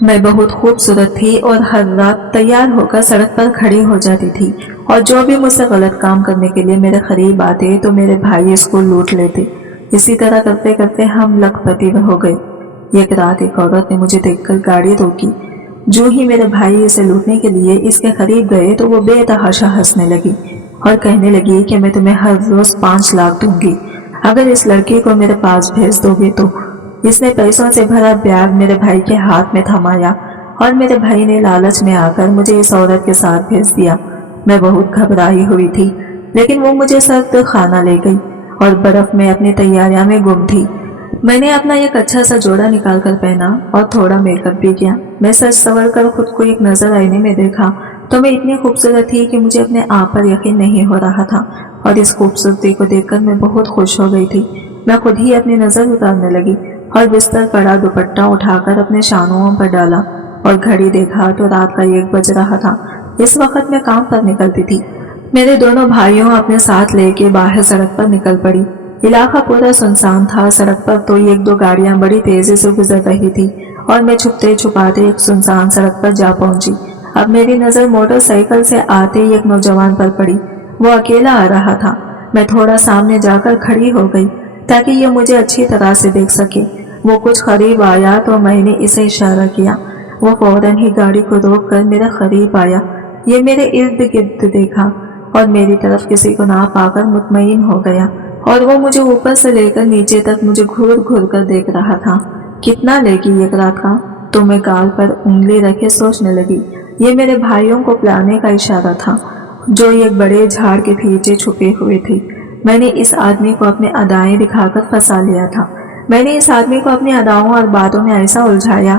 मैं बहुत खूबसूरत थी और हर रात तैयार होकर सड़क पर खड़ी हो जाती थी, और जो भी मुझसे गलत काम करने के लिए मेरे करीब आते तो मेरे भाई इसको लूट लेते। इसी तरह करते करते हम लखपति हो गए। एक रात एक औरत ने मुझे देखकर गाड़ी रोकी। जो ही मेरे भाई इसे लूटने के लिए इसके करीब गए तो वो बेतहाशा हंसने लगी और कहने लगी कि मैं तुम्हें हर रोज 5 लाख दूंगी अगर इस लड़के को मेरे पास भेज दोगे तो। इसने पैसों से भरा बैग मेरे भाई के हाथ में थमाया और मेरे भाई ने लालच में आकर मुझे इस औरत के साथ भेज दिया। मैं बहुत घबराई हुई थी, लेकिन वो मुझे सर्द खाना ले गई और बर्फ में अपनी तैयारियां में गुम थी। मैंने अपना एक अच्छा सा जोड़ा निकाल कर पहना और थोड़ा मेकअप भी किया। मैं सच संवर कर खुद को एक नजर आईने में देखा तो मैं इतनी खूबसूरत थी कि मुझे अपने आप पर यकीन नहीं हो रहा था, और इस खूबसूरती को देखकर मैं बहुत खुश हो गई थी। मैं खुद ही अपनी नजर उतारने लगी और बिस्तर पड़ा दुपट्टा उठाकर अपने शानुओं पर डाला और घड़ी देखा तो रात का 1 बज रहा था। इस वक्त मैं काम पर निकलती थी। मेरे दोनों भाइयों अपने साथ लेके बाहर सड़क पर निकल पड़ी। इलाका पूरा सुनसान था। सड़क पर तो 1-2 गाड़ियां बड़ी तेजी से गुजर रही थी और मैं छुपते छुपाते एक सुनसान सड़क पर जा पहुंची। अब मेरी नजर मोटरसाइकिल से आते एक नौजवान पर पड़ी। वो अकेला आ रहा था। मैं थोड़ा सामने जाकर खड़ी हो गई ताकि ये मुझे अच्छी तरह से देख सके। वो कुछ करीब आया तो मैंने इसे इशारा किया। वो फौरन ही गाड़ी को रोककर मेरे करीब आया। ये मेरे इर्द गिर्द देखा और मेरी तरफ किसी को ना पाकर मुतमईन हो गया, और वो मुझे ऊपर से लेकर नीचे तक मुझे घूर घूर कर देख रहा था। कितना लेगी एक रात का? तो मैं गाल पर उंगली रखे सोचने लगी। ये मेरे भाइयों को बुलाने का इशारा था जो एक बड़े झाड़ के पीछे छुपे हुए थे। मैंने इस आदमी को अपने अदाएं दिखाकर फंसा लिया था। मैंने इस आदमी को अपनी अदाओं और बातों में ऐसा उलझाया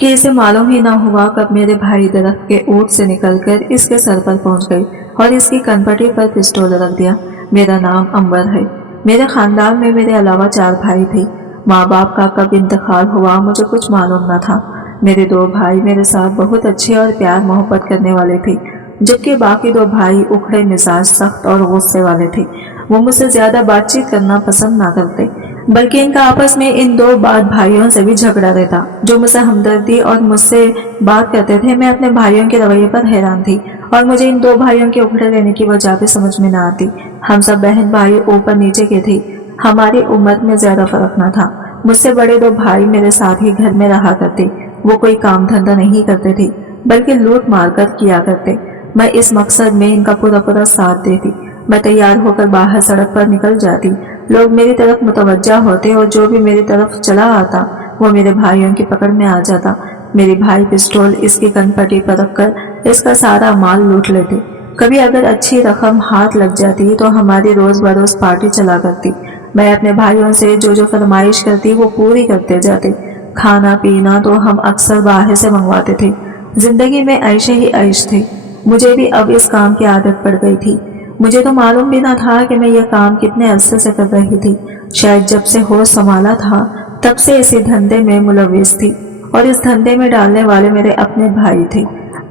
कि इसे मालूम ही ना हुआ कब मेरे भाई दरख्त के ऊंट से निकलकर इसके सर पर पहुंच गई और इसकी कनपटी पर पिस्टल रख दिया। मेरा नाम अंबर है। मेरे खानदान में मेरे अलावा 4 भाई थे। माँ बाप का कब इंतकाल हुआ मुझे कुछ मालूम न था। मेरे 2 भाई मेरे साथ बहुत अच्छे और प्यार मोहब्बत करने वाले थे, जबकि बाकी 2 भाई उखड़े मिजाज, सख्त और गुस्से वाले थे। वो मुझसे ज्यादा बातचीत करना पसंद ना करते, बल्कि इनका आपस में इन 2 भाइयों से भी झगड़ा रहता जो मुझसे हमदर्दी और मुझसे बात करते थे। मैं अपने भाइयों के रवैये पर हैरान थी और मुझे इन 2 भाइयों के उखड़े रहने की वजह भी समझ में ना आती। हम सब बहन भाई ऊपर नीचे के थे। हमारी उम्र में ज्यादा फर्क न था। मुझसे बड़े 2 भाई मेरे साथ ही घर में रहा करते। वो कोई काम धंधा नहीं करते थे, बल्कि लूट मार कर किया करते। मैं इस मकसद में इनका पूरा पूरा साथ देती। मैं तैयार होकर बाहर सड़क पर निकल जाती। लोग मेरी तरफ मुतवज्जा होते और जो भी मेरी तरफ चला आता वो मेरे भाइयों की पकड़ में आ जाता। मेरे भाई पिस्टल इसकी कनपटी पर रखकर इसका सारा माल लूट लेते। कभी अगर अच्छी रकम हाथ लग जाती तो हमारी रोज बरोज पार्टी चला करती। मैं अपने भाइयों से जो फरमाइश करती वो पूरी करते जाते। खाना पीना तो हम अक्सर बाहर से मंगवाते थे। जिंदगी में ऐशे ही ऐश थे। मुझे भी अब इस काम की आदत पड़ गई थी। मुझे तो मालूम भी ना था कि मैं यह काम कितने अरसे से कर रही थी। शायद जब से होश संभाला था तब से इसी धंधे में मुलविस थी, और इस धंधे में डालने वाले मेरे अपने भाई थे।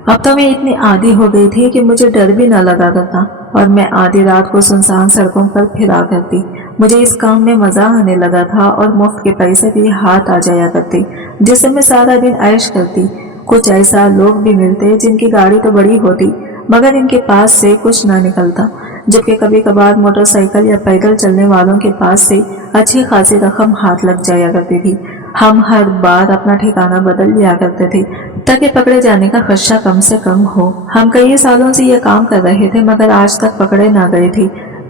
अब तो मैं इतनी आदी हो गई थी कि मुझे डर भी न लगा करता, और मैं आधी रात को सुनसान सड़कों पर फिरा करती। मुझे इस काम में मजा आने लगा था और मुफ्त के पैसे भी हाथ आ जाया करते, जिससे मैं सारा दिन ऐश करती। कुछ ऐसा लोग भी मिलते जिनकी गाड़ी तो बड़ी होती मगर इनके पास से कुछ ना निकलता, जबकि कभी कभार मोटरसाइकिल या पैदल चलने वालों के पास से अच्छी खासी रकम हाथ लग जाया करती थी। हम हर बार अपना ठिकाना बदल लिया करते थे ताकि पकड़े जाने का खदशा कम से कम हो। हम कई सालों से यह काम कर रहे थे मगर आज तक पकड़े ना गए थे।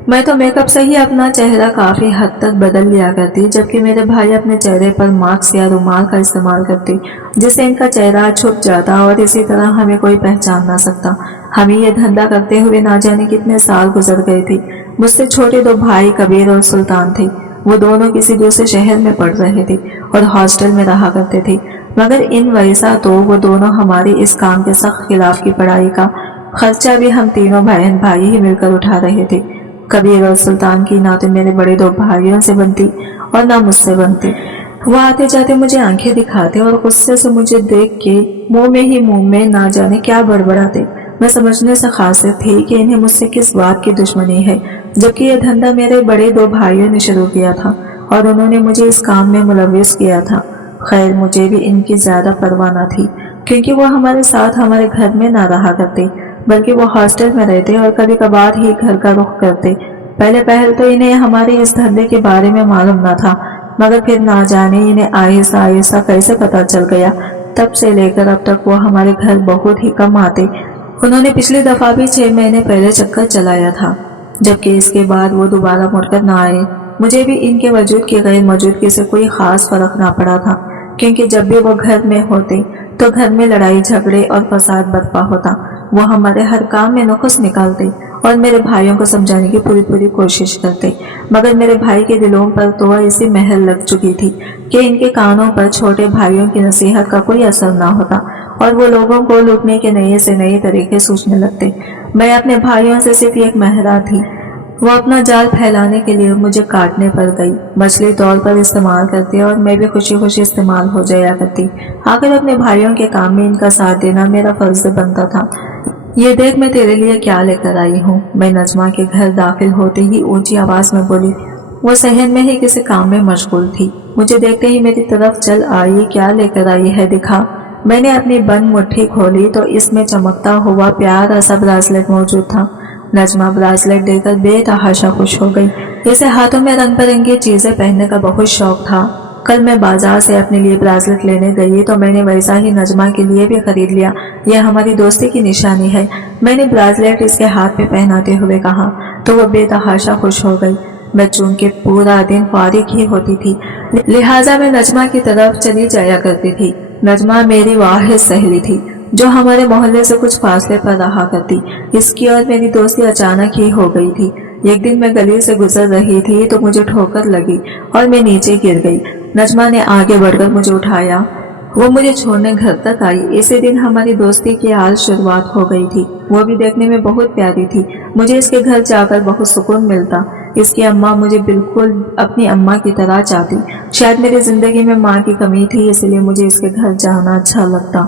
मैं तो मेकअप से ही अपना चेहरा काफी हद तक बदल लिया करती, जबकि मेरे भाई अपने चेहरे पर मास्क या रुमाल का इस्तेमाल करते जिससे इनका चेहरा छुप जाता और इसी तरह हमें कोई पहचान ना सकता। हमें ये धंधा करते हुए ना जाने कितने साल गुजर गए थे। मुझसे छोटे 2 भाई कबीर और सुल्तान थे। वो दोनों किसी दूसरे शहर में पढ़ रहे थे और हॉस्टल में रहा करते थे, मगर इन वैसा तो वो दोनों हमारी इस काम के सख्त खिलाफ की पढ़ाई का खर्चा भी हम तीनों बहन भाई ही मिलकर उठा रहे थे। कबीर और सुल्तान की ना तो मेरे बड़े 2 भाइयों से बनती और ना मुझसे बनती। वो आते जाते मुझे आंखें दिखाते और गुस्से से मुझे देख के मुंह में ना जाने क्या बड़बड़ाते। मैं समझने से खासियत थी कि इन्हें मुझसे किस बात की दुश्मनी है, जबकि यह धंधा मेरे बड़े 2 भाइयों ने शुरू किया था और उन्होंने मुझे इस काम में मुलविस किया था। خیر مجھے بھی ان کی زیادہ پرواہ نہ تھی، کیونکہ وہ ہمارے ساتھ ہمارے گھر میں نہ رہا کرتے، بلکہ وہ ہاسٹل میں رہتے اور کبھی کبھار ہی گھر کا رخ کرتے۔ پہلے پہل تو انہیں ہمارے اس دھندے کے بارے میں معلوم نہ تھا، مگر پھر نہ جانے انہیں آہستہ آہستہ کیسے پتہ چل گیا۔ تب سے لے کر اب تک وہ ہمارے گھر بہت ہی کم آتے۔ انہوں نے پچھلی دفعہ بھی 6 مہینے پہلے چکر چلایا تھا، جبکہ اس کے بعد وہ دوبارہ مڑ کر نہ آئے۔ مجھے بھی ان کے وجود کی غیر موجودگی سے کوئی خاص فرق نہ پڑا تھا، کیونکہ جب بھی وہ گھر میں ہوتے تو گھر میں لڑائی جھگڑے اور فساد برپا ہوتا۔ وہ ہمارے ہر کام میں نقص نکالتے اور میرے بھائیوں کو سمجھانے کی پوری کوشش کرتے، مگر میرے بھائی کے دلوں پر تو ایسی مہر لگ چکی تھی کہ ان کے کانوں پر چھوٹے بھائیوں کی نصیحت کا کوئی اثر نہ ہوتا اور وہ لوگوں کو لوٹنے کے نئے سے نئے طریقے سوچنے لگتے۔ میں اپنے بھائیوں سے صرف ایک مہرہ تھی۔ وہ اپنا جال پھیلانے کے لیے مجھے کاٹنے پر گئی، مچھلی طور پر استعمال کرتی اور میں بھی خوشی خوشی استعمال ہو جایا کرتی۔ آخر اپنے بھائیوں کے کام میں ان کا ساتھ دینا میرا فرض بنتا تھا۔ یہ دیکھ میں تیرے لیے کیا لے کر آئی ہوں، میں نجمہ کے گھر داخل ہوتے ہی اونچی آواز میں بولی۔ وہ صحن میں ہی کسی کام میں مشغول تھی، مجھے دیکھتے ہی میری طرف چل آئی۔ کیا لے کر آئی ہے دکھا۔ میں نے اپنی بند مٹھی کھولی تو اس میں چمکتا ہوا پیارا سا براسلیٹ موجود تھا۔ نجمہ براسلیٹ دے کر بے تحاشا خوش ہو گئی۔ اسے ہاتھوں میں رنگ برنگی چیزیں پہننے کا بہت شوق تھا۔ کل میں بازار سے اپنے لیے براسلیٹ لینے گئی تو میں نے ویسا ہی نجمہ کے لیے بھی خرید لیا۔ یہ ہماری دوستی کی نشانی ہے، میں نے براسلیٹ اس کے ہاتھ پہ پہناتے ہوئے کہا، تو وہ بے تحاشا خوش ہو گئی۔ میں چونکہ پورا دن فارغ ہی ہوتی تھی، لہٰذا میں نجمہ کی طرف چلی جایا کرتی تھی۔ نجمہ میری واحد سہیلی تھی جو ہمارے محلے سے کچھ فاصلے پر رہا کرتی۔ اس کی اور میری دوستی اچانک ہی ہو گئی تھی۔ ایک دن میں گلی سے گزر رہی تھی تو مجھے ٹھوکر لگی اور میں نیچے گر گئی۔ نجمہ نے آگے بڑھ کر مجھے اٹھایا، وہ مجھے چھوڑنے گھر تک آئی۔ اسی دن ہماری دوستی کی آج شروعات ہو گئی تھی۔ وہ بھی دیکھنے میں بہت پیاری تھی، مجھے اس کے گھر جا کر بہت سکون ملتا۔ اس کی اماں مجھے بالکل اپنی اماں کی طرح چاہتی۔ شاید میری زندگی میں ماں کی کمی تھی، اس لیے مجھے اس کے گھر جانا اچھا لگتا۔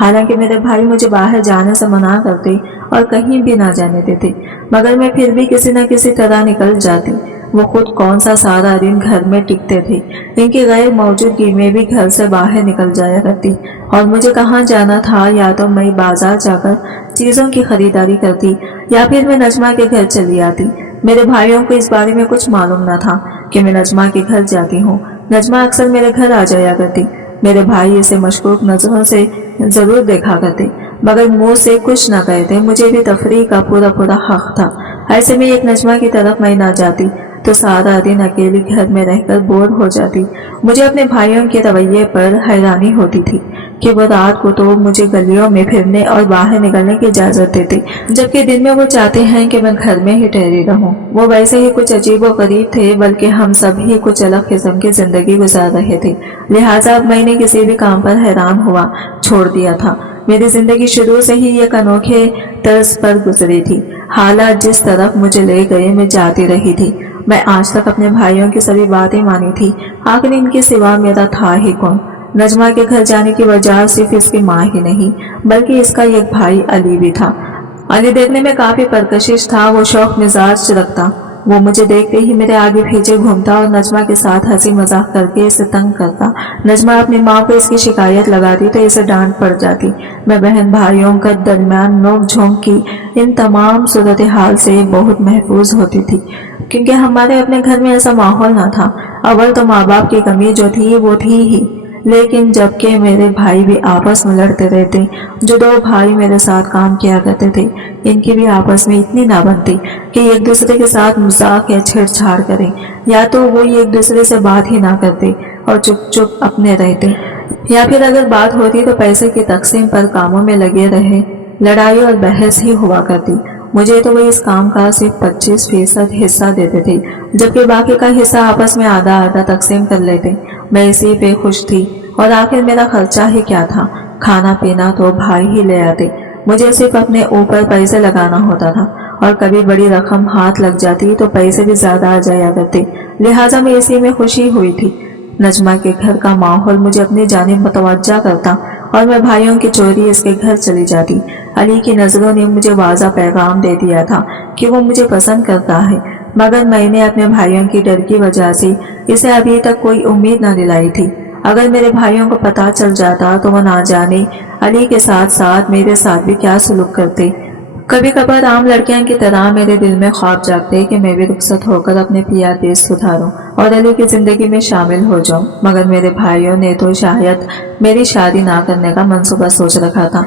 حالانکہ میرے بھائی مجھے باہر جانے سے منع کرتے اور کہیں بھی نہ جانے دیتے، مگر میں پھر بھی کسی نہ کسی طرح نکل جاتی۔ وہ خود کون سا سارا دن گھر میں ٹکتے تھے، ان کی غیر موجودگی میں بھی گھر سے باہر نکل جایا کرتی، اور مجھے کہاں جانا تھا یا تو میں بازار جا کر چیزوں کی خریداری کرتی یا پھر میں نجمہ کے گھر چلی آتی۔ میرے بھائیوں کو اس بارے میں کچھ معلوم نہ تھا کہ میں نجمہ کے گھر جاتی ہوں۔ نجمہ اکثر میرے گھر آ جایا کرتی۔ میرے بھائی اسے مشکوک نظروں سے ضرور دیکھا کرتے، مگر منہ سے کچھ نہ کہتے۔ مجھے بھی تفریح کا پورا حق تھا۔ ایسے میں ایک نجمہ کی طرف میں نہ جاتی تو سارا دن اکیلی گھر میں رہ کر بور ہو جاتی۔ مجھے اپنے بھائیوں کے رویے پر حیرانی ہوتی تھی کہ وہ رات کو تو مجھے گلیوں میں پھرنے اور باہر نکلنے کی اجازت دیتے، جبکہ دن میں وہ چاہتے ہیں کہ میں گھر میں ہی ٹھہری رہوں۔ وہ ویسے ہی کچھ عجیب و غریب تھے، بلکہ ہم سب ہی کچھ الگ قسم کی زندگی گزار رہے تھے، لہٰذا اب میں نے کسی بھی کام پر حیران ہوا چھوڑ دیا تھا۔ میری زندگی شروع سے ہی ایک انوکھے طرز پر گزری تھی۔ حالات جس طرف مجھے لے گئے میں جاتی رہی تھی۔ میں آج تک اپنے بھائیوں کی سبھی باتیں مانی تھی، آخر ان کے سوا میرا تھا ہی کون۔ نجمہ کے گھر جانے کی وجہ صرف اس کی ماں ہی نہیں، بلکہ اس کا ایک بھائی علی بھی تھا۔ علی دیکھنے میں کافی پرکشش تھا، وہ شوق مزاج رکھتا۔ وہ مجھے دیکھتے ہی میرے آگے پیچھے گھومتا اور نجمہ کے ساتھ ہنسی مذاق کر کے اسے تنگ کرتا۔ نجمہ اپنی ماں کو اس کی شکایت لگاتی تو اسے ڈانٹ پڑ جاتی۔ میں بہن بھائیوں کا درمیان نوک جھونک کی ان تمام صورتحال سے بہت محفوظ ہوتی تھی، کیونکہ ہمارے اپنے گھر میں ایسا ماحول نہ تھا۔ اول تو ماں باپ کی کمی جو تھی وہ تھی ہی، لیکن جبکہ میرے بھائی بھی آپس میں لڑتے رہتے۔ جو 2 بھائی میرے ساتھ کام کیا کرتے تھے، ان کی بھی آپس میں اتنی نہ بنتی کہ ایک دوسرے کے ساتھ مذاق یا چھیڑ چھاڑ کریں، یا تو وہ ایک دوسرے سے بات ہی نہ کرتے اور چپ اپنے رہتے، یا پھر اگر بات ہوتی تو پیسے کی تقسیم پر کاموں میں لگے رہے۔ لڑائی اور بحث ہی ہوا کرتی۔ مجھے تو وہ اس کام کا صرف 25% حصہ دیتے تھے، جبکہ باقی کا حصہ آپس میں آدھا تقسیم کر لیتے۔ میں اسی پہ خوش تھی، اور آخر میرا خرچہ ہی کیا تھا، کھانا پینا تو بھائی ہی لے آتے، مجھے صرف اپنے اوپر پیسے لگانا ہوتا تھا، اور کبھی بڑی رقم ہاتھ لگ جاتی تو پیسے بھی زیادہ آ جایا کرتے، لہٰذا میں اسی میں خوشی ہوئی تھی۔ نجمہ کے گھر کا ماحول مجھے اپنی جانب متوجہ کرتا اور میں بھائیوں کی چوری اس کے گھر چلی جاتی۔ علی کی نظروں نے مجھے واضح پیغام دے دیا تھا کہ وہ مجھے پسند کرتا ہے، مگر میں نے اپنے بھائیوں کی ڈر کی وجہ سے اسے ابھی تک کوئی امید نہ دلائی تھی۔ अगर मेरे भाइयों को पता चल जाता तो वो ना जाने अली के साथ साथ मेरे साथ भी क्या सलूक करते। कभी कभार आम लड़कियां की तरह मेरे दिल में ख्वाब जागते कि मैं भी रुखसत होकर अपने पिया देश सुधारूं और अली की जिंदगी में शामिल हो जाऊं, मगर मेरे भाइयों ने तो शायद मेरी शादी ना करने का मंसूबा सोच रखा था।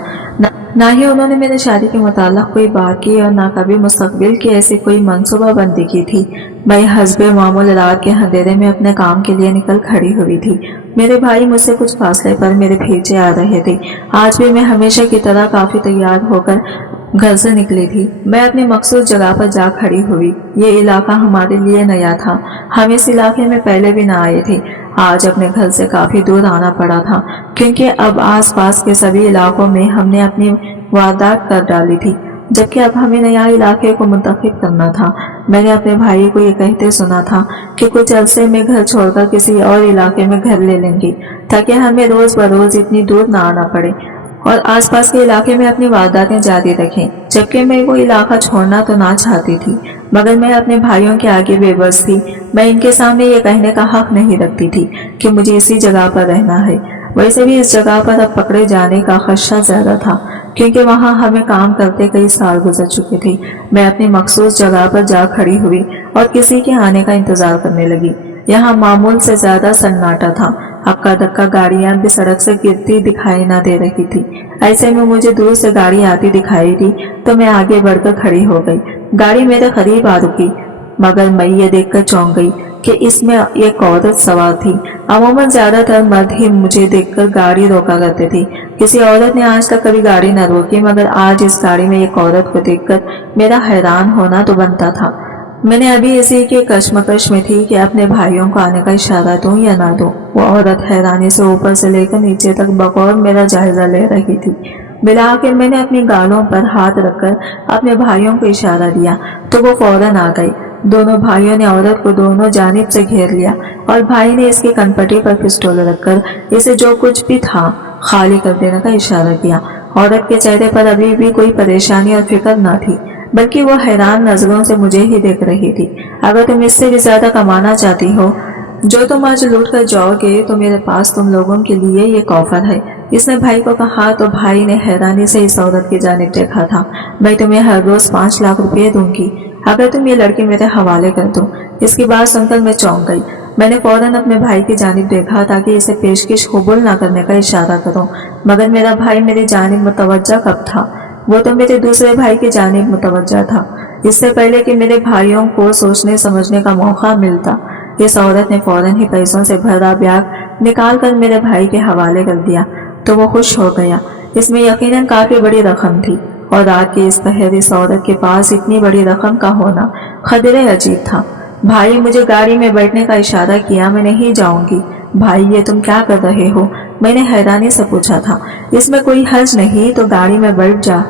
ना ही उन्होंने मेरे शादी के मुताल्लिक कोई बात की और ना कभी मुस्तकबिल की ऐसी कोई मंसूबा बंदी की थी। मैं हस्बे मामूल रात के अंधेरे में अपने काम के लिए निकल खड़ी हुई थी। मेरे भाई मुझसे कुछ फासले पर मेरे पीछे आ रहे थे। आज भी मैं हमेशा की तरह काफी तैयार होकर घर से निकली थी। मैं अपनी मखसूस जगह पर जा खड़ी हुई। ये इलाका हमारे लिए नया था, हम इस इलाके में पहले भी ना आए थे। आज अपने घर से काफी दूर आना पड़ा था क्योंकि अब आसपास के सभी इलाकों में हमने अपनी वारदात कर डाली थी, जबकि अब हमें नया इलाके को मुंतखब करना था। मैंने अपने भाई को ये कहते सुना था कि कुछ अरसे में घर छोड़कर किसी और इलाके में घर ले लेंगे ताकि हमें रोज बरोज इतनी दूर ना आना पड़े और आसपास के इलाके में अपनी वारदातें जारी रखें। जबकि मैं वो इलाका छोड़ना तो ना चाहती थी, मगर मैं अपने भाइयों के आगे बेबस थी। मैं इनके सामने ये कहने का हक नहीं रखती थी कि मुझे इसी जगह पर रहना है। वैसे भी इस जगह पर अब पकड़े जाने का खदशा ज्यादा था क्योंकि वहां हमें काम करते कई साल गुजर चुके थे। मैं अपनी मखसूस जगह पर जा खड़ी हुई और किसी के आने का इंतजार करने लगी। यहाँ मामूल से ज्यादा सन्नाटा था। हक्का धक्का गाड़ियां भी सड़क से गिरती दिखाई ना दे रही थी। ऐसे में मुझे दूर से गाड़ी आती दिखाई दी तो मैं आगे बढ़कर खड़ी हो गई। गाड़ी मेरे करीब आ रुकी, मगर मैं ये देखकर चौंक गई कि इसमें एक औरत सवार थी। अमूमन ज्यादातर मर्द ही मुझे देखकर गाड़ी रोका करते थे। किसी औरत ने आज तक कभी गाड़ी न रोकी, मगर आज इस गाड़ी में एक औरत को देखकर मेरा हैरान होना तो बनता था। मैंने अभी इसी के कश्मकश में थी कि अपने भाइयों को आने का इशारा दूं या ना दूं। वो औरत हैरानी से ऊपर से लेकर नीचे तक बगौर मेरा जायजा ले रही थी। बिला आखिर मैंने अपनी गालों पर हाथ रखकर अपने भाइयों को इशारा दिया तो वो फौरन आ गए। दोनों भाइयों ने औरत को दोनों जानिब से घेर लिया और भाई ने इसकी कनपटी पर पिस्टल रखकर इसे जो कुछ भी था खाली कर देने का इशारा किया। औरत के चेहरे पर अभी भी कोई परेशानी और फिक्र न थी, बल्कि वो हैरान नजरों से मुझे ही देख रही थी। अगर तुम इससे भी ज्यादा कमाना चाहती हो जो तुम आज लूट कर जाओगे तो मेरे पास तुम लोगों के लिए ये ऑफर है। इसने भाई को कहा तो भाई ने हैरानी से इस औरत की जानिब देखा था। मैं तुम्हें हर रोज 5 लाख रुपए दूंगी अगर तुम ये लड़की मेरे हवाले कर दो। इसकी बात सुनकर मैं चौंक गई। मैंने फौरन अपने भाई की जानिब देखा ताकि इसे पेशकश कबूल न करने का इशारा करूं, मगर मेरा भाई मेरी जानिब मुतवज्जा कब था? वो तो मेरे दूसरे भाई की जानिब मुतवज्जा था। इससे पहले कि मेरे भाइयों को सोचने समझने का मौका मिलता, इस औरत ने फौरन ही पैसों से भरा बैग निकाल कर मेरे भाई के हवाले कर दिया तो वो खुश हो गया। इसमें यकीनन काफी बड़ी रकम थी और रात के इस पहर इस औरत के पास इतनी बड़ी रकम का होना खतरे अजीब था। भाई मुझे गाड़ी में बैठने का इशारा किया। मैं नहीं जाऊंगी। भाई ये तुम क्या कर रहे हो? मैंने हैरानी से पूछा था। इसमें कोई हर्ज नहीं तो गाड़ी में बैठ जा।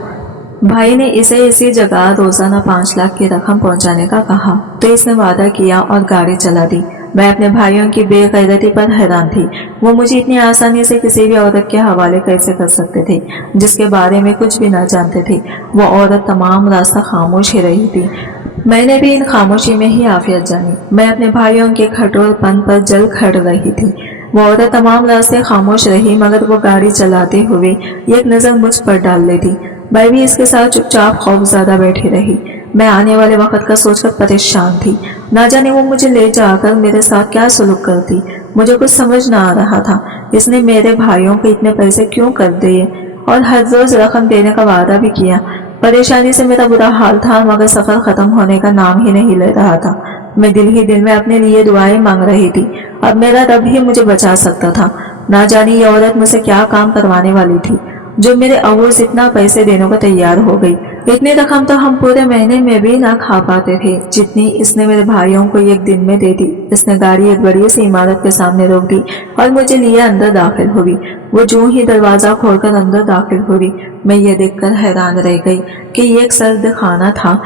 भाई ने इसे इसी जगह रोजाना 5 लाख की रकम पहुंचाने का कहा तो इसने वादा किया और गाड़ी चला दी। मैं अपने भाइयों की बेगैरती पर हैरान थी। वो मुझे इतनी आसानी से किसी भी औरत के हवाले कैसे कर सकते थे जिसके बारे में कुछ भी ना जानते थे। वो औरत तमाम रास्ता खामोश ही रही थी। मैंने भी इन खामोशी में ही आफियत जानी। मैं अपने भाइयों के खटोरपन पर जल खड़ रही थी। वो औरत तमाम रास्ते खामोश रही, मगर वो गाड़ी चलाते हुए एक नजर मुझ पर डाल लेती। मैं भी इसके साथ चुपचाप खौफज़दा बैठी रही। मैं आने वाले वक्त का सोचकर परेशान थी। ना जाने वो मुझे ले जाकर मेरे साथ क्या सलूक करती। मुझे कुछ समझ ना आ रहा था। इसने मेरे भाइयों को इतने पैसे क्यों कर दिए और हर रोज रकम देने का वादा भी किया। परेशानी से मेरा बुरा हाल था, मगर सफर खत्म होने का नाम ही नहीं ले रहा था। मैं दिल ही दिल में अपने लिए दुआएं मांग रही थी। अब मेरा रब ही मुझे बचा सकता था। ना जाने ये औरत मुझसे क्या काम करवाने वाली थी जो मेरे अवूज इतना पैसे देने को तैयार हो गई। इतनी रकम तो हम पूरे महीने में भी ना खा पाते थे जितनी इसने मेरे भाइयों को एक दिन में दे दी। इसने गाड़ी एक बड़ी सी इमारत के सामने रोक दी और मुझे लिए अंदर दाखिल हुई। वो जो ही दरवाजा खोलकर अंदर दाखिल हुई, मैं ये देखकर हैरान रह गई कि ये एक सर्द खाना था।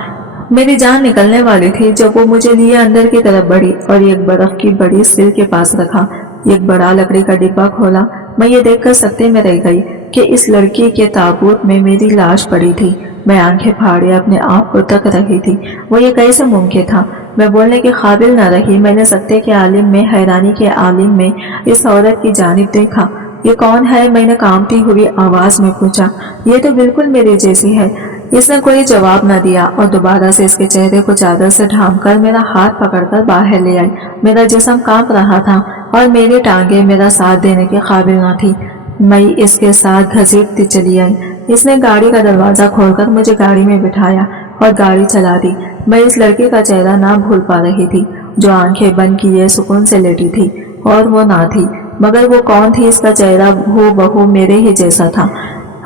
मेरी जान निकलने वाली थी जब वो मुझे लिए अंदर की तरफ बढ़ी और एक बर्फ की बड़ी सिल के पास रखा। एक बड़ा लकड़ी का डिब्बा खोला। मैं ये देखकर सकते में रह गई कि इस लड़की के ताबूत में मेरी लाश पड़ी थी। मैं आंखें फाड़े अपने आप को तक रही थी। वो ये कैसे मुमकिन था? मैं बोलने के काबिल न रही। मैंने सत्य के आलिम में, हैरानी के आलिम में इस औरत की जानिब देखा। ये कौन है? मैंने कांपती हुई आवाज में पूछा। ये तो बिल्कुल मेरे जैसी है। इसने कोई जवाब न दिया और दोबारा से इसके चेहरे को चादर से ढांपकर मेरा हाथ पकड़कर बाहर ले आई। मेरा जिस्म कांप रहा था और मेरी टांगे मेरा साथ देने के काबिल न थी। मैं इसके साथ घसीटती चली आई। इसने गाड़ी का दरवाजा खोलकर मुझे गाड़ी में बिठाया और गाड़ी चला दी। मैं इस लड़की का चेहरा ना भूल पा रही थी जो आंखें बंद किए सुकून से लेटी थी, और वो ना थी, मगर वो कौन थी? इसका चेहरा हूबहू मेरे ही जैसा था।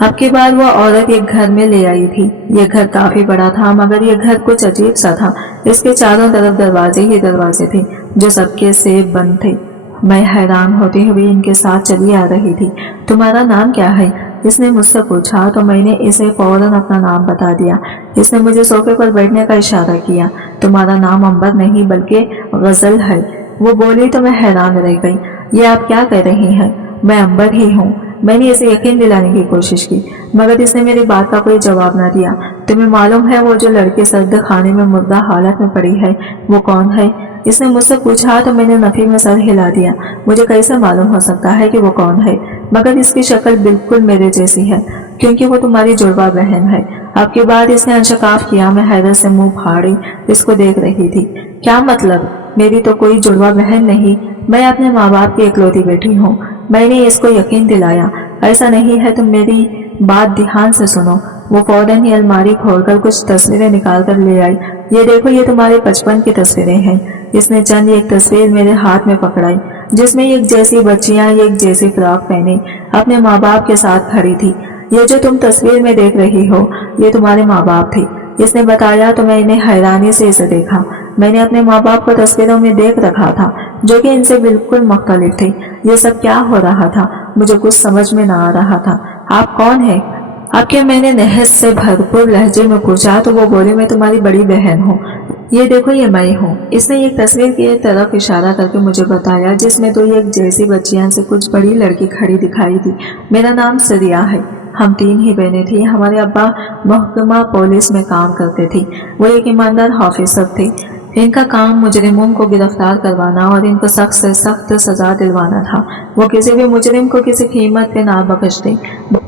अब की बार वो औरत एक घर में ले आई थी। ये घर काफी बड़ा था, मगर ये घर कुछ अजीब सा था। इसके चारों तरफ दरवाजे ही दरवाजे थे जो सबके से बंद थे। मैं हैरान होती हुई इनके साथ चली आ रही थी। तुम्हारा नाम क्या है? इसने मुझसे पूछा तो मैंने इसे फौरन अपना नाम बता दिया। इसने मुझे सोफे पर बैठने का इशारा किया। तुम्हारा नाम अंबर नहीं बल्कि गजल है, वो बोली तो मैं हैरान रह गई। ये आप क्या कह रही हैं? मैं अंबर ही हूँ। मैंने इसे यकीन दिलाने की कोशिश की, मगर इसने मेरी बात का कोई जवाब न दिया। तुम्हें मालूम है वो जो लड़की सर्द खाने में मुर्दा हालत में पड़ी है, वो कौन है? इसने मुझसे पूछा तो मैंने नफी में सर हिला दिया। मुझे कैसे मालूम हो सकता है कि वो कौन है, मगर इसकी शक्ल बिल्कुल मेरे जैसी है, क्योंकि वो तुम्हारी जुड़वा बहन है। आपके बाद इसने अंशकाफ किया। मैं हैरत से मुंह फाड़ी इसको देख रही थी। क्या मतलब? मेरी तो कोई जुड़वा बहन नहीं, मैं अपने माँ बाप की इकलौती बेटी हूँ। मैंने इसको यकीन दिलाया। ऐसा नहीं है, तुम मेरी बात ध्यान से सुनो। वो फौरन ही अलमारी खोलकर कुछ तस्वीरें निकाल कर ले आई। ये देखो, ये तुम्हारे बचपन की तस्वीरें हैं। इसने चंद एक तस्वीर मेरे हाथ में पकड़ाई, जिसमें एक जैसी बच्चियां एक जैसी फ्रॉक पहने अपने माँ बाप के साथ खड़ी थी। ये जो तुम तस्वीर में देख रही हो, ये तुम्हारे माँ बाप थे। इसने बताया तो मैंने हैरानी से इसे देखा। मैंने अपने माँ बाप को तस्वीरों में देख रखा था, जो कि इनसे बिल्कुल मुख्तलिफ थे। ये सब क्या हो रहा था? मुझे कुछ समझ में न आ रहा था। आप कौन हैं? आपके मैंने नहस से भरपूर लहजे में पूछा तो वो बोली, मैं तुम्हारी बड़ी बहन हूँ। ये देखो, ये मैं हूँ। इसने एक तस्वीर की तरफ इशारा करके मुझे बताया, जिसमें तो एक जैसी बच्चियां से कुछ बड़ी लड़की खड़ी दिखाई दी। मेरा नाम सरिया है। हम 3 ही बहनें थी। हमारे अब्बा महकमा पुलिस में काम करते थे। वो एक ईमानदार ऑफिसर थे। इनका काम मुजरिमों को गिरफ्तार करवाना और इनको सख्त से सख्त सजा दिलवाना था। वो किसी भी मुजरिम को किसी कीमत पे ना बख्शते।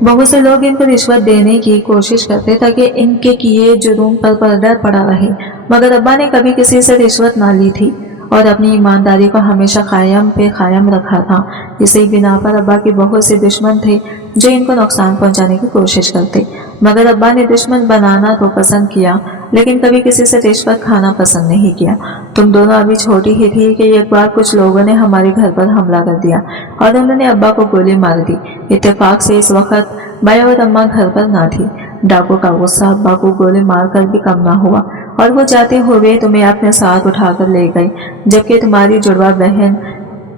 बहुत से लोग इनको रिश्वत देने की कोशिश करते ताकि इनके किए जुर्म पर पर्दा पड़ा रहे, मगर अब्बा ने कभी किसी से रिश्वत ना ली थी और अपनी ईमानदारी को हमेशा कायम पे कायम रखा था। इसी बिना पर अब्बा के बहुत से दुश्मन थे जो इनको नुकसान पहुंचाने की कोशिश करते, मगर अब्बा ने दुश्मन बनाना तो पसंद किया, लेकिन कभी किसी से रिश्वत खाना पसंद नहीं किया। तुम दोनों अभी छोटी ही थी कि एक बार कुछ लोगों ने हमारे घर पर हमला कर दिया और उन्होंने अब्बा को गोली मार दी। इत्तेफाक से इस वक्त मैं और अम्मा घर पर ना थी। डाकू का गुस्सा अब्बा को गोली मारकर भी कम ना हुआ और वो जाते हुए तुम्हें अपने साथ उठाकर ले गई, जबकि तुम्हारी जुड़वा बहन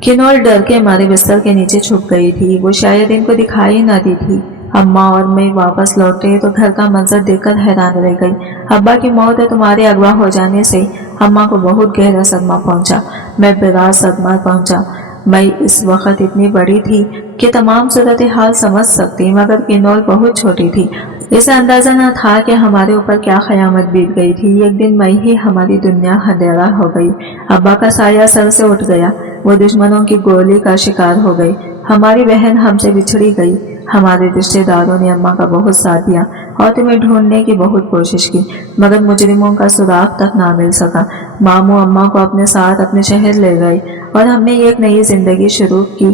किनोल डर के हमारे बिस्तर के नीचे छुप गई थी। वो शायद इनको दिखाई ना दी थी। अम्मा और मैं वापस लौटे तो घर का मंजर देखकर हैरान रह गई। अब्बा की मौत और तुम्हारे अगवा हो जाने से अम्मा को बहुत गहरा सदमा पहुंचा। मैं बेराज सदमा पहुंचा। मैं इस वक्त इतनी बड़ी थी कि तमाम सूरत हाल समझ सकती, मगर किनोल बहुत छोटी थी। इसे अंदाजा न था कि हमारे ऊपर क्या क़यामत बीत गई थी। एक दिन मैं ही हमारी दुनिया अंधेरा हो गई। अब्बा का साया सर से उठ गया। वो दुश्मनों की गोली का शिकार हो गई। हमारी बहन हमसे बिछड़ी गई। हमारे रिश्तेदारों ने अम्मा का बहुत साथ दिया और तुम्हें ढूंढने की बहुत कोशिश की, मगर मुजरिमों का सुराग तक ना मिल सका। मामू अम्मा को अपने साथ अपने शहर ले गए और हमने एक नई जिंदगी शुरू की।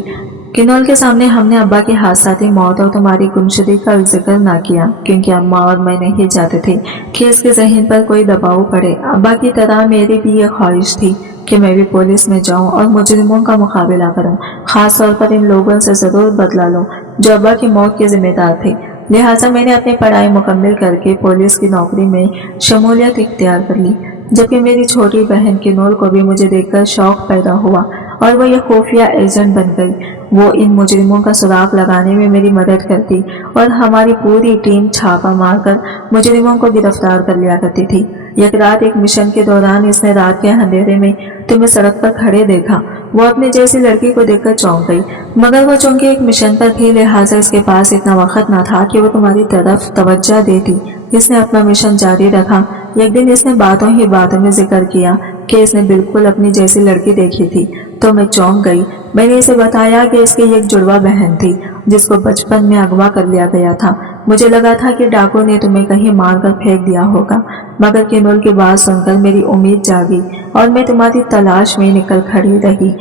किनोल के सामने हमने अब्बा की हादसाती मौत और तुम्हारी गुमशुदगी का जिक्र ना किया, क्योंकि अम्मा और मैं नहीं चाहते थे कि इसके जहन पर कोई दबाव पड़े। अब्बा की तरह मेरी भी ये ख्वाहिश थी कि मैं भी पुलिस में जाऊं और मुजरिमों का मुकाबला करूं, खास तौर पर इन लोगों से जरूर बदला लूं जो अब्बा की मौत के जिम्मेदार थे। लिहाजा मैंने अपनी पढ़ाई मुकम्मल करके पुलिस की नौकरी में शमूलियत इख्तियार कर ली, जबकि मेरी छोटी बहन किनोल को भी मुझे देखकर शौक पैदा हुआ और वो ये खुफिया एजेंट बन गई। वो इन मुजरिमों का सुराग लगाने में मेरी मदद करती और हमारी पूरी टीम छापा मारकर मुजरिमों को गिरफ्तार कर लिया करती थी। एक रात एक मिशन के दौरान इसने रात के अंधेरे में तुम्हें सड़क पर खड़े देखा। वो अपने जैसी लड़की को देखकर चौंक गई, मगर वो चूंकि एक मिशन पर थी, लिहाजा इसके पास इतना वक्त न था कि वो तुम्हारी तरफ तवज्जो देती। इसने अपना मिशन जारी रखा। एक दिन इसने बातों ही बातों में जिक्र किया कि इसने बिल्कुल अपनी जैसी लड़की देखी थी तो मैं चौंक गई। मैंने इसे बताया कि इसकी एक जुड़वा बहन थी जिसको बचपन में अगवा कर लिया गया था। मुझे लगा था कि डाकू ने तुम्हें कहीं मारकर फेंक दिया होगा, मगर किनोल की बात सुनकर मेरी उम्मीद जागी और मैं तुम्हारी तलाश में निकल खड़ी रही।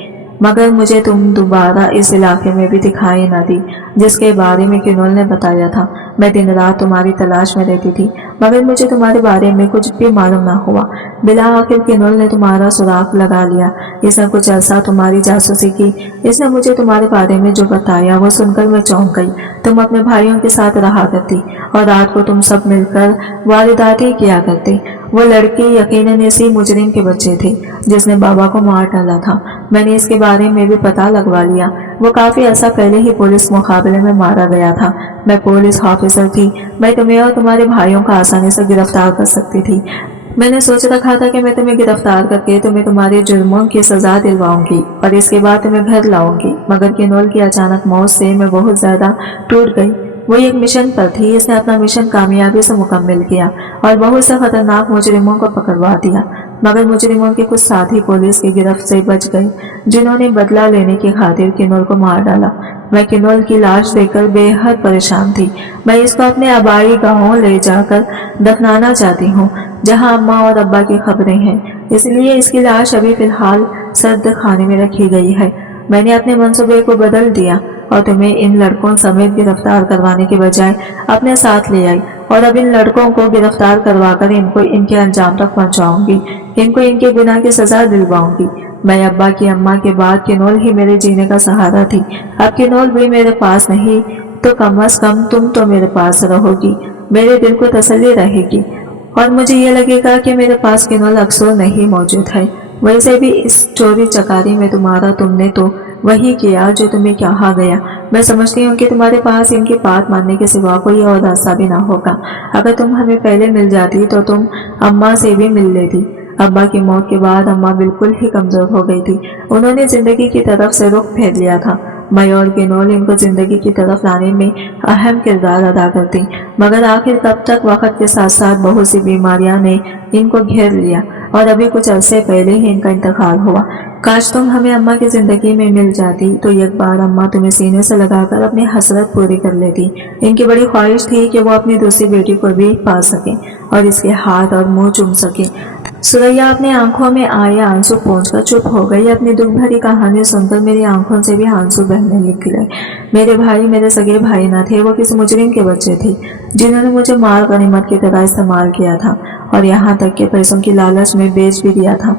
मगर मुझे तुम दोबारा इस इलाके में भी दिखाई न दी जिसके बारे में किनोल ने बताया था। मैं दिन रात तुम्हारी तलाश में रहती थी, मगर मुझे तुम्हारे बारे में कुछ भी मालूम न हुआ। बिला आखिर किनोल ने तुम्हारा सुराग लगा लिया। इसने कुछ ऐसा तुम्हारी जासूसी की। इसने मुझे तुम्हारे बारे में जो बताया वो सुनकर मैं चौंक गई। तुम अपने भाइयों के साथ रहा करती और रात को तुम सब मिलकर वारदातें किया करते। वो लड़के यकीनन इसी मुजरिम के बच्चे थे जिसने बाबा को मार डाला था। मैंने इसके बारे में भी पता लगवा लिया। वो काफी अर्सा पहले ही पुलिस मुकाबले में मारा गया था। मैं पुलिस ऑफिसर थी। मैं तुम्हें और तुम्हारे भाइयों को आसानी से गिरफ्तार कर सकती थी। मैंने सोच रखा था कि मैं तुम्हें गिरफ्तार करके तुम्हें तुम्हारे जुर्मों की सजा दिलवाऊंगी और इसके बाद तुम्हें घर लाऊंगी, मगर किनोल की अचानक मौत से मैं बहुत ज्यादा टूट गई। वो एक मिशन पर थी। इसने अपना मिशन कामयाबी से मुकम्मल किया और बहुत से खतरनाक मुजरिमों को पकड़वा दिया, मगर मुजरिमों के कुछ साथी पुलिस की गिरफ्त से बच गए जिन्होंने बदला लेने की खातिर किनोल को मार डाला। मैं किनोल की लाश देखकर बेहद परेशान थी। मैं इसको अपने आबाई गांव ले जाकर दफनाना चाहती हूँ जहाँ अम्मा और अब्बा की खबरें हैं, इसलिए इसकी लाश अभी फिलहाल सर्द खाने में रखी गई है। मैंने अपने मंसूबे को बदल दिया और तुम्हें इन लड़कों समेत गिरफ्तार करवाने के बजाय अपने साथ ले आई और अब इन लड़कों को गिरफ्तार करवाकर इनको इनके अंजाम तक पहुंचाऊंगी। इनको इनके गुनाह की सजा दिलवाऊंगी। मैं अब्बा की अम्मा के बाद किनोल ही मेरे जीने का सहारा थी। अब किनोल भी मेरे पास नहीं तो कम से कम तुम तो मेरे पास रहोगी। मेरे दिल को तसल्ली रहेगी और मुझे ये लगेगा कि मेरे पास किनोल अक्सर नहीं मौजूद है। वैसे भी इस चोरी चकारी में तुमने तो वही किया जो तुम्हें कहा गया। मैं समझती हूँ कि तुम्हारे पास इनकी बात मानने के सिवा कोई और रास्ता भी ना होगा। अगर तुम हमें पहले मिल जाती तो तुम अम्मा से भी मिल लेती। अब्बा की मौत के बाद अम्मा बिल्कुल ही कमजोर हो गई थी। उन्होंने जिंदगी की तरफ से रुख फेर लिया था। मैं और किनोल इनको जिंदगी की तरफ लाने में अहम किरदार अदा करती, मगर आखिर कब तक वक्त के साथ साथ बहुत सी बीमारियां ने इनको घेर लिया और अभी कुछ अरसे पहले ही इनका इंतकाल हुआ। काश तुम हमें अम्मा की जिंदगी में मिल जाती तो एक बार अम्मा तुम्हें सीने से लगाकर अपनी हसरत पूरी कर लेती। इनकी बड़ी ख्वाहिश थी कि वो अपनी दूसरी बेटी को भी पा सके और इसके हाथ और मुंह चूम सके। सुरैया अपनी आंखों में आए आंसू पोंछकर चुप हो गई। अपनी दुख भरी कहानी सुनकर मेरी आंखों से भी आंसू बहने निकले। मेरे भाई मेरे सगे भाई न थे, वो किसी मुजरिम के बच्चे थे जिन्होंने मुझे माल गनीमत की तरह इस्तेमाल किया था और यहाँ तक कि पैसों की लालच में बेच भी दिया था।